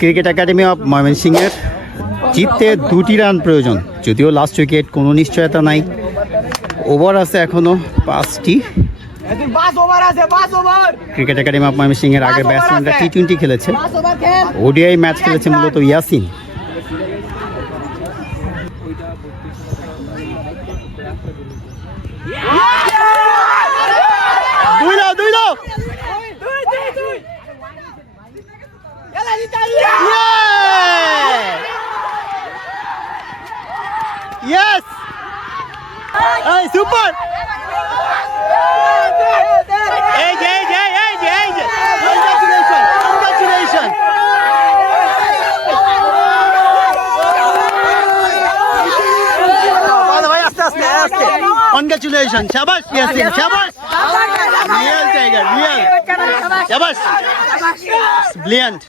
Cricket academy of ময়মনসিংহের জিততে 2টি রান প্রয়োজন, যদিও লাস্ট উইকেট কোনো নিশ্চয়তা নাই। ওভার আছে এখনো 5টি। ক্রিকেট একাডেমি অফ ময়মনসিংহের আগে ব্যাটসম্যানরা টি-20 খেলেছে, ওডিআই ম্যাচ খেলেছে মূলত Yasin. Yes! Hey, super! Age! Congratulations! Congratulations! Shabash, Yasin! Shabash! Real tiger, real! Shabash! Brilliant!